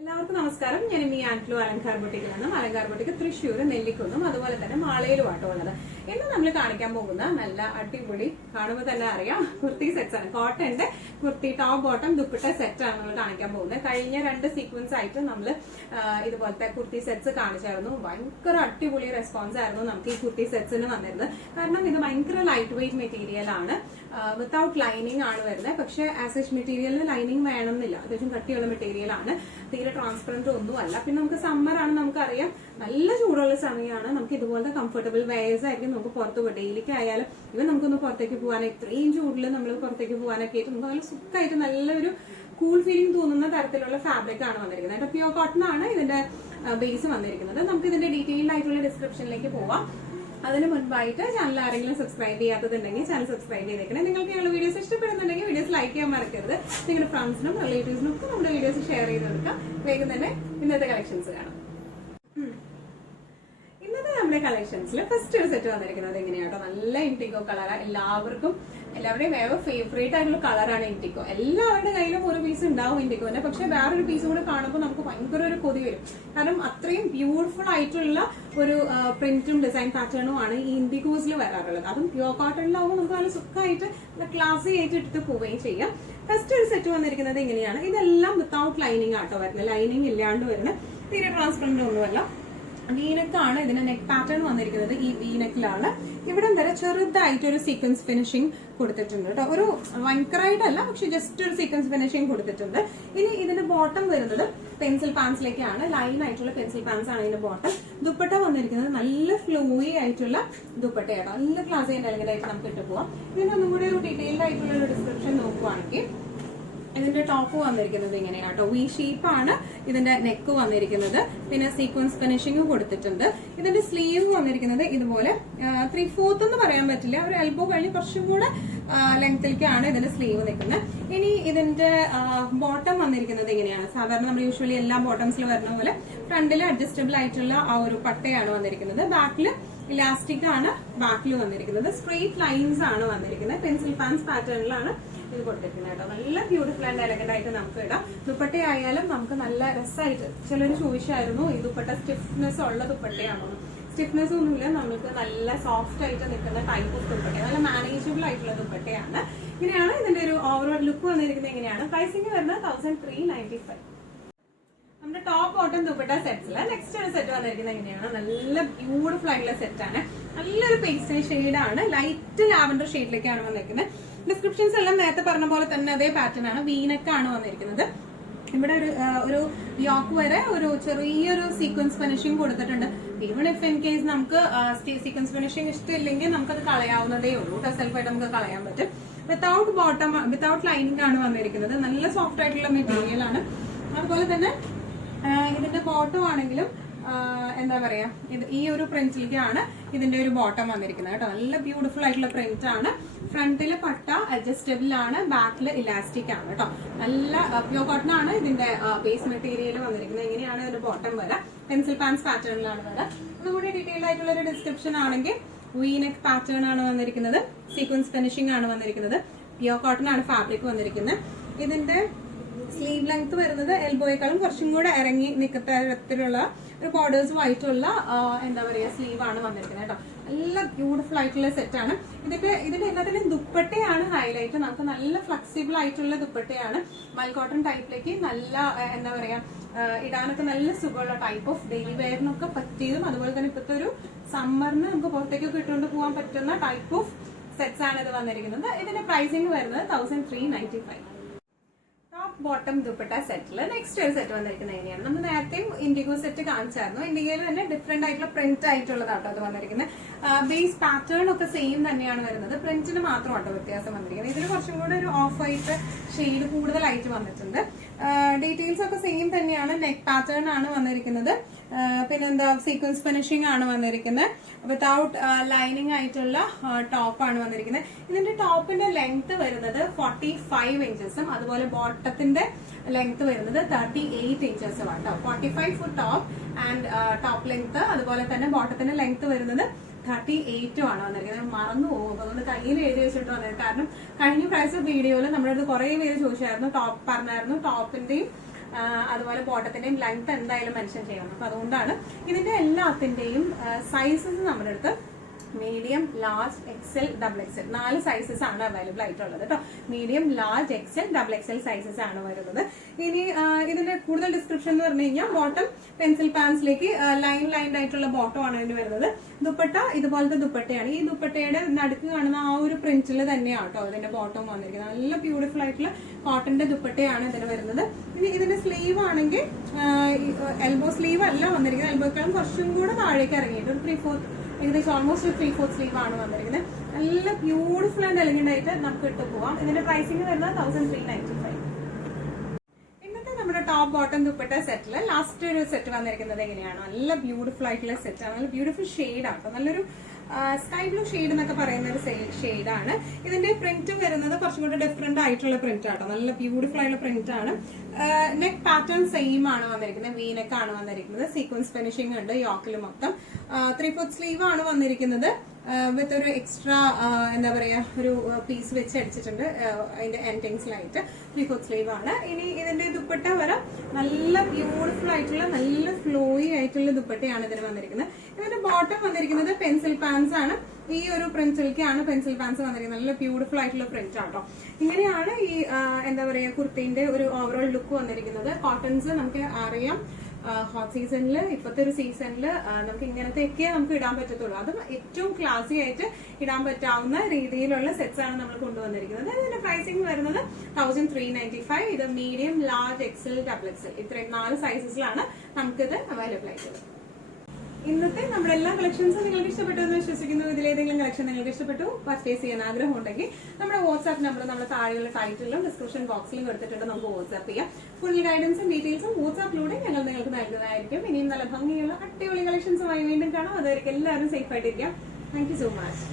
എല്ലാവർക്കും നമസ്കാരം. ഞാൻ ഈ ആൻഫ്ലോ അലങ്കാർ ബൊട്ടിക്കിലാണ്. അലങ്കാർ ബൊട്ടിക്ക് തൃശ്ശൂർ നെല്ലിക്കുന്നും അതുപോലെ തന്നെ മാളയിലുമാട്ടോ ഉള്ളത്. ഇന്ന് നമ്മൾ കാണിക്കാൻ പോകുന്ന നല്ല അടിപൊളി, കാണുമ്പോൾ തന്നെ അറിയാം, കുർത്തി സെറ്റ്സ് ആണ്. കോട്ടന്റെ kurti top bottom dupatta set ആണ് നമ്മൾ കാണിക്കാൻ പോകുന്നത്. കഴിഞ്ഞ 2 സീക്വൻസ് ആയിട്ട് നമ്മൾ ഇതുപോലത്തെ കുർത്തി സെറ്റ്സ് കാണിച്ചായിരുന്നു. ഭയങ്കര അടിപൊളി റെസ്പോൺസ് ആയിരുന്നു നമുക്ക് ഈ കുർത്തി സെറ്റ്സിന് വന്നിരുന്നത്. കാരണം ഇത് ഭയങ്കര ലൈറ്റ് വെയിറ്റ് മെറ്റീരിയൽ ആണ്, വിത്തൗട്ട് ലൈനിങ് ആണ് വരുന്നത്. പക്ഷെ ആസിഷ് മെറ്റീരിയലിന് ലൈനിങ് വേണമെന്നില്ല, അത്യാവശ്യം കട്ടിയുള്ള മെറ്റീരിയൽ ആണ്, തീരെ ട്രാൻസ്പെറന്റ് ഒന്നുമല്ല. പിന്നെ നമുക്ക് സമ്മർ ആണ്, നമുക്കറിയാം നല്ല ചൂടുള്ള സമയമാണ്. നമുക്ക് ഇതുപോലത്തെ കംഫർട്ടബിൾ വെയർസ് ആയിരിക്കും നമുക്ക് പുറത്ത് പോയി ഡെയിലിക്ക് ആയാലും ഇവൻ നമുക്കൊന്ന് പുറത്തേക്ക് പോകാൻ, ഇത്രയും ചൂടിൽ നമ്മൾ പുറത്തേക്ക് പോകാനൊക്കെ ആയിട്ട് നമുക്ക് നല്ല സുഖമായിട്ട് നല്ലൊരു കൂൾ ഫീലിംഗ് തോന്നുന്ന തരത്തിലുള്ള ഫാബ്രിക് ആണ് വന്നിരിക്കുന്നത്. പ്യൂർ കോട്ടൺ ആണ് ഇതിന്റെ ബേസ് വന്നിരിക്കുന്നത്. നമുക്ക് ഇതിന്റെ ഡീറ്റെയിൽഡ് ആയിട്ടുള്ള ഡിസ്ക്രിപ്ഷനിലേക്ക് പോവാം. അതിന് മുൻപായിട്ട് ചാനൽ ആരെങ്കിലും സബ്സ്ക്രൈബ് ചെയ്യാത്തതുണ്ടെങ്കിൽ ചാനൽ സബ്സ്ക്രൈബ് ചെയ്തേക്കണേ. നിങ്ങൾക്ക് ഞങ്ങളുടെ വീഡിയോസ് ഇഷ്ടപ്പെടുന്നുണ്ടെങ്കിൽ വീഡിയോസ് ലൈക്ക് ചെയ്യാൻ മറക്കരുത്. നിങ്ങളുടെ ഫ്രണ്ട്സിനും റിലേറ്റീവ്സിനും ഒക്കെ നമ്മുടെ വീഡിയോസ് ഷെയർ ചെയ്ത് കൊടുക്കാം. വേഗം തന്നെ ഇന്നത്തെ കളക്ഷൻസ് കാണാം. ഇന്നത്തെ നമ്മുടെ കളക്ഷൻസിൽ ഫസ്റ്റ് ഒരു സെറ്റ് വന്നിരിക്കുന്നത് എങ്ങനെയാട്ടോ, നല്ല ഇൻഡിഗോ കളർ. എല്ലാവരുടെയും വേറെ ഫേവറേറ്റ് ആയിട്ടുള്ള കളറാണ് ഇൻഡിഗോ. എല്ലാവരുടെ കയ്യിലും ഒരു പീസ് ഉണ്ടാവും ഇൻഡിഗോന്റെ. പക്ഷെ വേറൊരു പീസ് കൂടെ കാണുമ്പോൾ നമുക്ക് ഭയങ്കര ഒരു കൊതി വരും. കാരണം അത്രയും ബ്യൂട്ടിഫുൾ ആയിട്ടുള്ള ഒരു പ്രിന്റും ഡിസൈൻ പാറ്റേണും ആണ് ഈ ഇൻഡിഗോസിൽ വരാറുള്ളത്. അതും പ്യൂർ കോട്ടണിലാവുമ്പോൾ നമുക്ക് നല്ല സുഖമായിട്ട് ക്ലാസി ആയിട്ട് എടുത്ത് പോവുകയും ചെയ്യാം. ഫസ്റ്റ് ഒരു സെറ്റ് വന്നിരിക്കുന്നത് ഇങ്ങനെയാണ്. ഇതെല്ലാം വിത്തൗട്ട് ലൈനിങ് ആട്ടോ വരുന്നത്, ലൈനിങ് ഇല്ലാണ്ട് വരുന്നത്, തീരെ ട്രാൻസ്പെറന്റ് ഒന്നുമല്ല. വീനെക്കാണ് ഇതിന്റെ നെക്ക് പാറ്റേൺ വന്നിരിക്കുന്നത്. ഈ വീനെക്കിലാണ് ഇവിടം വരെ ചെറുതായിട്ട് ഒരു സീക്വൻസ് ഫിനിഷിംഗ് കൊടുത്തിട്ടുണ്ട് കേട്ടോ. ഒരു ഭയങ്കരമായിട്ടല്ല, പക്ഷെ ജസ്റ്റ് ഒരു സീക്വൻസ് ഫിനിഷിംഗ് കൊടുത്തിട്ടുണ്ട്. ഇനി ഇതിന്റെ ബോട്ടം വരുന്നത് പെൻസിൽ പാൻസിലേക്കാണ്. ലൈൻ ആയിട്ടുള്ള പെൻസിൽ പാൻസ് ആണ് ഇതിന്റെ ബോട്ടം. ദുപ്പട്ട വന്നിരിക്കുന്നത് നല്ല ഫ്ലോയി ആയിട്ടുള്ള ദുപ്പട്ടയാട്ടോ, നല്ല ക്ലാസ് ആൻഡ് എലഗന്റ് ആയിട്ട് നമുക്ക് ഇട്ട് പോവാം. ഇതിന്റെ ഒന്നും കൂടി ഒരു ഡീറ്റെയിൽഡ് ആയിട്ടുള്ള ഒരു ഡിസ്ക്രിപ്ഷൻ നോക്കുവാണെങ്കിൽ ഇതിന്റെ ടോപ്പ് വന്നിരിക്കുന്നത് ഇങ്ങനെയാട്ടോ. വി ഷേപ്പാണ് ഇതിന്റെ നെക്ക് വന്നിരിക്കുന്നത്. പിന്നെ സീക്വൻസ് ഫിനിഷിംഗ് കൊടുത്തിട്ടുണ്ട്. ഇതിന്റെ സ്ലീവ് വന്നിരിക്കുന്നത് ഇതുപോലെ 3/4 എന്ന് പറയാൻ പറ്റില്ല, ഒരു എൽബോ കഴിഞ്ഞ് കുറച്ചും കൂടെ ലെങ്ത്തിലേക്കാണ് ഇതിന്റെ സ്ലീവ് നിൽക്കുന്നത്. ഇനി ഇതിന്റെ ബോട്ടം വന്നിരിക്കുന്നത് ഇങ്ങനെയാണ്. സാധാരണ നമ്മൾ യൂഷ്വലി എല്ലാ ബോട്ടംസിൽ വരുന്ന പോലെ ഫ്രണ്ടിൽ അഡ്ജസ്റ്റബിൾ ആയിട്ടുള്ള ആ ഒരു പട്ടയാണ് വന്നിരിക്കുന്നത്. ബാക്കില് ഇലാസ്റ്റിക് ആണ് ബാക്കിൽ വന്നിരിക്കുന്നത്. സ്ട്രെയിറ്റ് ലൈൻസ് ആണ് വന്നിരിക്കുന്നത്. പെൻസിൽ പാൻസ് പാറ്റേണിലാണ് ഇത് കൊടുത്തിരിക്കുന്നത് കേട്ടോ. നല്ല ബ്യൂട്ടിഫുൾ ആൻഡ് എലഗന്റ് ആയിട്ട് നമുക്ക് ഇടാം. ദുപ്പട്ടയായാലും നമുക്ക് നല്ല രസമായിട്ട്, ചിലർ ചോദിച്ചായിരുന്നു ഈ ദുപ്പട്ട സ്റ്റിഫ്നെസ് ഉള്ള ദുപ്പട്ടയാണോ. സ്റ്റിഫ്നെസ് ഒന്നുമില്ല, നമുക്ക് നല്ല സോഫ്റ്റ് ആയിട്ട് നിൽക്കുന്ന ടൈപ്പ് ഓഫ് ദുപ്പട്ട, നല്ല മാനേജബിൾ ആയിട്ടുള്ള ദുപ്പട്ടയാണ്. ഇങ്ങനെയാണ് ഇതിന്റെ ഒരു ഓവറോൾ ലുക്ക് വന്നിരിക്കുന്നത്. ഇങ്ങനെയാണ് പ്രൈസിംഗ് വരുന്നത് 1395. നമ്മുടെ ടോപ്പ് ബോട്ടം ദുപ്പട്ട സെറ്റ്സില് നെക്സ്റ്റ് ഒരു സെറ്റ് വന്നിരിക്കുന്നത് എങ്ങനെയാണ്, നല്ല ബ്യൂട്ടിഫുൾ ആയിട്ടുള്ള സെറ്റ് ആണ്. നല്ലൊരു പേസ്റ്റൽ ഷെയ്ഡാണ്, ലൈറ്റ് ലാവൻഡർ ഷെയ്ഡിലേക്കാണ് വന്നിരിക്കുന്നത്. ഡിസ്ക്രിപ്ഷൻസ് എല്ലാം നേരത്തെ പറഞ്ഞ പോലെ തന്നെ അതേ പാറ്റേൺ ആണ്. വീനെക്കാണ് വന്നിരിക്കുന്നത്. ഇവിടെ ഒരു യോക്ക് വരെ ഒരു ചെറിയൊരു സീക്വൻസ് ഫിനിഷിംഗ് കൊടുത്തിട്ടുണ്ട്. ഈവൺ ഇഫ് ഇൻ കേസ് നമുക്ക് സീക്വൻസ് ഫിനിഷിംഗ് ഇഷ്ടമില്ലെങ്കിൽ നമുക്കത് കളയാവുന്നതേ ഉള്ളൂ. സെൽഫായിട്ട് നമുക്ക് കളയാൻ പറ്റും. വിത്തൗട്ട് ബോട്ടം, വിത്തൗട്ട് ലൈനിങ് ആണ് വന്നിരിക്കുന്നത്. നല്ല സോഫ്റ്റ് ആയിട്ടുള്ള മെറ്റീരിയൽ ആണ്. അതുപോലെ തന്നെ ഇതിന്റെ ബോട്ടം ആണെങ്കിലും എന്താ പറയാ, ഈ ഒരു പ്രിന്റിലേക്കാണ് ഇതിന്റെ ഒരു ബോട്ടം വന്നിരിക്കുന്നത് കേട്ടോ. നല്ല ബ്യൂട്ടിഫുൾ ആയിട്ടുള്ള പ്രിന്റ് ആണ്. ഫ്രണ്ടില് പട്ട അഡ്ജസ്റ്റബിൾ ആണ്, ബാക്കില് ഇലാസ്റ്റിക് ആണ് കേട്ടോ. നല്ല പ്യൂർ കോട്ടൺ ആണ് ഇതിന്റെ ബേസ് മെറ്റീരിയൽ വന്നിരിക്കുന്നത്. എങ്ങനെയാണ് ഇതിന്റെ ബോട്ടം വരാം, പെൻസിൽ പാൻസ് പാറ്റേണിലാണ് വരാം. ഒന്നുകൂടി ഡീറ്റെയിൽഡ് ആയിട്ടുള്ള ഒരു ഡിസ്ക്രിപ്ഷൻ ആണെങ്കിൽ വീനെക്ക് പാറ്റേൺ ആണ് വന്നിരിക്കുന്നത്. സീക്വൻസ് ഫിനിഷിംഗ് ആണ് വന്നിരിക്കുന്നത്. പ്യൂർ കോട്ടൺ ആണ് ഫാബ്രിക് വന്നിരിക്കുന്നത്. ഇതിന്റെ സ്ലീവ് ലെങ്ത് വരുന്നത് എൽബോയേക്കാളും കുറച്ചും കൂടെ ഇറങ്ങി നിൽക്കുന്ന തരത്തിലുള്ള ഒരു ബോർഡേഴ്സും ആയിട്ടുള്ള എന്താ പറയാ സ്ലീവ് ആണ് വന്നിരിക്കുന്നത് കേട്ടോ. നല്ല ബ്യൂട്ടിഫുൾ ആയിട്ടുള്ള സെറ്റ് ആണ്. ഇതിന്റെ എല്ലാത്തിനും ദുപ്പട്ടയാണ് ഹൈലൈറ്റ്. നമുക്ക് നല്ല ഫ്ലെക്സിബിൾ ആയിട്ടുള്ള ദുപ്പട്ടയാണ്. മൽക്കോട്ടൺ ടൈപ്പിലേക്ക് നല്ല എന്താ പറയാ ഇടാനൊക്കെ നല്ല സുഖമുള്ള ടൈപ്പ് ഓഫ് ഡെയിലി വെയറിനൊക്കെ പറ്റിയതും, അതുപോലെ തന്നെ ഇപ്പോഴത്തെ ഒരു സമ്മറിന് നമുക്ക് പുറത്തേക്കൊക്കെ ഇട്ടുകൊണ്ട് പോകാൻ പറ്റുന്ന ടൈപ്പ് ഓഫ് സെറ്റ്സ് ആണ് ഇത് വന്നിരിക്കുന്നത്. ഇതിന്റെ പ്രൈസിംഗ് വരുന്നത് 1395. ടോപ്പ് ബോട്ടം ദുപ്പട്ട സെറ്റില് നെക്സ്റ്റ് ഒരു സെറ്റ് വന്നിരിക്കുന്നത് എങ്ങനെയാണ്, നമ്മൾ നേരത്തെയും ഇൻഡിഗോ സെറ്റ് കാണിച്ചായിരുന്നു. ഇൻഡിഗോയിൽ തന്നെ ഡിഫറെന്റ് ആയിട്ടുള്ള പ്രിന്റ് ആയിട്ടുള്ളതാട്ടോ അത് വന്നിരിക്കുന്നത്. ബേസ് പാറ്റേൺ ഒക്കെ സെയിം തന്നെയാണ് വരുന്നത്, പ്രിന്റിന് മാത്രമാട്ടോ വ്യത്യാസം വന്നിരിക്കുന്നത്. ഇതിന് കുറച്ചും കൂടെ ഒരു ഓഫ് വൈറ്റ് ഷെയ്ഡ് കൂടുതലായിട്ട് വന്നിട്ടുണ്ട്. ഡീറ്റെയിൽസ് ഒക്കെ സെയിം തന്നെയാണ്. നെക്ക് പാറ്റേൺ ആണ് വന്നിരിക്കുന്നത്. പിന്നെന്താ സീക്വൻസ് ഫിനിഷിംഗ് ആണ് വന്നിരിക്കുന്നത്. വിത്തൗട്ട് ലൈനിങ് ആയിട്ടുള്ള ടോപ്പാണ് വന്നിരിക്കുന്നത്. ഇതിന്റെ ടോപ്പിന്റെ ലെങ്ത് വരുന്നത് 45 ഇഞ്ചസും അതുപോലെ ബോട്ടത്തിന്റെ ലെങ്ത് വരുന്നത് 38 ഇഞ്ചസും ആണ്. 45 foot top and top length, അതുപോലെ തന്നെ ബോട്ടത്തിന്റെ ലെങ്ത് വരുന്നത് 38 ആണ് വന്നിരിക്കുന്നത്. മറന്നു പോകും, അതുകൊണ്ട് കയ്യിൽ എഴുതി വെച്ചിട്ട് വന്നത്. കാരണം കഴിഞ്ഞ പ്രാവശ്യം വീഡിയോയിൽ നമ്മുടെ അടുത്ത് കുറെ പേര് ചോദിച്ചായിരുന്നു, ടോപ്പ് പറഞ്ഞായിരുന്നു, ടോപ്പിന്റെയും അതുപോലെ ബോട്ടത്തിന്റെയും ലെങ്ത് എന്തായാലും മെൻഷൻ ചെയ്യണം. അപ്പൊ അതുകൊണ്ടാണ് ഇതിന്റെ എല്ലാത്തിന്റെയും സൈസസ് നമ്മുടെ അടുത്ത് medium, large, XL, double XL 4 sizes ആണ് അവൈലബിൾ ആയിട്ടുള്ളത് കേട്ടോ. Medium, large, XL, double XL sizes ആണ് വരുന്നത്. ഇനി ഇതിന്റെ കൂടുതൽ ഡിസ്ക്രിപ്ഷൻ എന്ന് പറഞ്ഞു കഴിഞ്ഞാൽ ബോട്ടം പെൻസിൽ പാൻസിലേക്ക് ലൈൻഡ് ആയിട്ടുള്ള ബോട്ടം ആണ് ഇതിന് വരുന്നത്. ദുപ്പട്ട ഇതുപോലത്തെ ദുപ്പട്ടയാണ്. ഈ ദുപ്പട്ടയുടെ നടുക്ക് കാണുന്ന ആ ഒരു പ്രിന്റിൽ തന്നെയാണ് കേട്ടോ ഇതിന്റെ ബോട്ടം വന്നിരിക്കുന്നത്. നല്ല ബ്യൂട്ടിഫുൾ ആയിട്ടുള്ള കോട്ടന്റെ ദുപ്പട്ടയാണ് ഇതിന് വരുന്നത്. ഇനി ഇതിന്റെ സ്ലീവ് ആണെങ്കിൽ എൽബോ സ്ലീവ് അല്ല വന്നിരിക്കുന്നത്, എൽബോക്കാളും കുറച്ചും കൂടെ താഴേക്ക് ഇറങ്ങിയിട്ട് ഒരു 3/4 ഏകദേശം ഓൾമോസ്റ്റ് 3/4 സ്ലീവ് ആണ് വന്നിരിക്കുന്നത്. നല്ല ബ്യൂട്ടിഫുൾ ആൻഡ് എലഗന്റ് ആയിട്ട് നമുക്ക് ഇട്ട് പോവാം. ഇതിന്റെ പ്രൈസിംഗ് വരുന്നത് 1395. ഇന്നത്തെ നമ്മുടെ ടോപ്പ് ബോട്ടം ദുപ്പട്ട സെറ്റില് ലാസ്റ്റ് ഒരു സെറ്റ് വന്നിരിക്കുന്നത് എങ്ങനെയാണ്? നല്ല ബ്യൂട്ടിഫുൾ ആയിട്ടുള്ള സെറ്റ് ആണ്. നല്ല ബ്യൂട്ടിഫുൾ ഷെയ്ഡ് ആണ്. നല്ലൊരു സ്കൈ ബ്ലൂ ഷെയ്ഡ് എന്നൊക്കെ പറയുന്ന ഒരു ഷെയ്ഡാണ്. ഇതിന്റെ പ്രിന്റ് വരുന്നത് കുറച്ചും കൂടി ഡിഫറെന്റ് ആയിട്ടുള്ള പ്രിന്റ് ആട്ടോ. നല്ല ബ്യൂട്ടിഫുൾ ആയിട്ടുള്ള പ്രിന്റ് ആണ്. നെക്ക് പാറ്റേൺ സെയിം ആണ് വന്നിരിക്കുന്നത്, വി നെക്ക് ആണ് വന്നിരിക്കുന്നത്. സീക്വൻസ് ഫിനിഷിംഗ് ഉണ്ട് യോക്കിൽ മൊത്തം. 3/4 സ്ലീവ് ആണ് വന്നിരിക്കുന്നത് വിത്ത് ഒരു എക്സ്ട്രാ എന്താ പറയാ ഒരു പീസ് വെച്ച് അടിച്ചിട്ടുണ്ട് അതിന്റെ എൻഡിങ്സിലായിട്ട്. 3/4 സ്ലീവ് ആണ്. ഇനി ഇതിന്റെ ദുപ്പട്ട വരെ നല്ല ബ്യൂട്ടിഫുൾ ആയിട്ടുള്ള നല്ല ഫ്ലോയി ആയിട്ടുള്ള ദുപ്പട്ടയാണ് ഇതിന് വന്നിരിക്കുന്നത്. ഇതിന്റെ ബോട്ടം വന്നിരിക്കുന്നത് പെൻസിൽ പാൻസ് ആണ്. ഈ ഒരു പ്രിന്റിലേക്കാണ് പെൻസിൽ പാൻസ് വന്നിരിക്കുന്നത്. നല്ല ബ്യൂട്ടിഫുൾ ആയിട്ടുള്ള പ്രിന്റ് ആട്ടോ. ഇങ്ങനെയാണ് ഈ എന്താ പറയാ കുർത്തിന്റെ ഒരു ഓവറോൾ ലുക്ക് വന്നിരിക്കുന്നത്. കോട്ടൺസ് നമുക്ക് അറിയാം ഹോട്ട് സീസണിൽ, ഇപ്പോഴത്തെ ഒരു സീസണിൽ നമുക്ക് ഇങ്ങനത്തെയൊക്കെ നമുക്ക് ഇടാൻ പറ്റത്തുള്ളൂ. അത് ഏറ്റവും ക്ലാസി ആയിട്ട് ഇടാൻ പറ്റാവുന്ന രീതിയിലുള്ള സെറ്റ്സ് ആണ് നമ്മൾ കൊണ്ടുവന്നിരിക്കുന്നത്. ഇതിന്റെ പ്രൈസിംഗ് വരുന്നത് 1395. ഇത് medium, large, XL, double XL ഇത്രയും 4 സൈസസിലാണ് നമുക്കിത് അവൈലബിൾ ആയിട്ടുള്ളത്. ഇന്നത്തെ നമ്മുടെ എല്ലാ കളക്ഷൻസും നിങ്ങൾക്ക് ഇഷ്ടപ്പെട്ടു എന്ന് വിശ്വസിക്കുന്നു. ഇതിലേതെങ്കിലും കളക്ഷൻ നിങ്ങൾക്ക് ഇഷ്ടപ്പെട്ടു, പർച്ചേസ് ചെയ്യാൻ ആഗ്രഹം ഉണ്ടെങ്കിൽ നമ്മുടെ വാട്സ്ആപ്പ് നമ്പർ നമ്മുടെ താഴെയുള്ള ടൈറ്റിലും ഡിസ്ക്രിപ്ഷൻ ബോക്സിലും കൊടുത്തിട്ടുണ്ട്. നമുക്ക് വാട്സ്ആപ്പ് ചെയ്യാം. ഫുൾ ഗൈഡൻസും ഡീറ്റെയിൽസും വാട്സ്ആപ്പിലൂടെ ഞങ്ങൾ നിങ്ങൾക്ക് നൽകുന്നതായിരിക്കും. ഇനിയും നല്ല ഭംഗിയുള്ള അടിപൊളി കളക്ഷൻസുമായി വീണ്ടും കാണാം. അതുവരെ എല്ലാവരും സേഫ് ആയിട്ടിരിക്കാം. Thank you so much.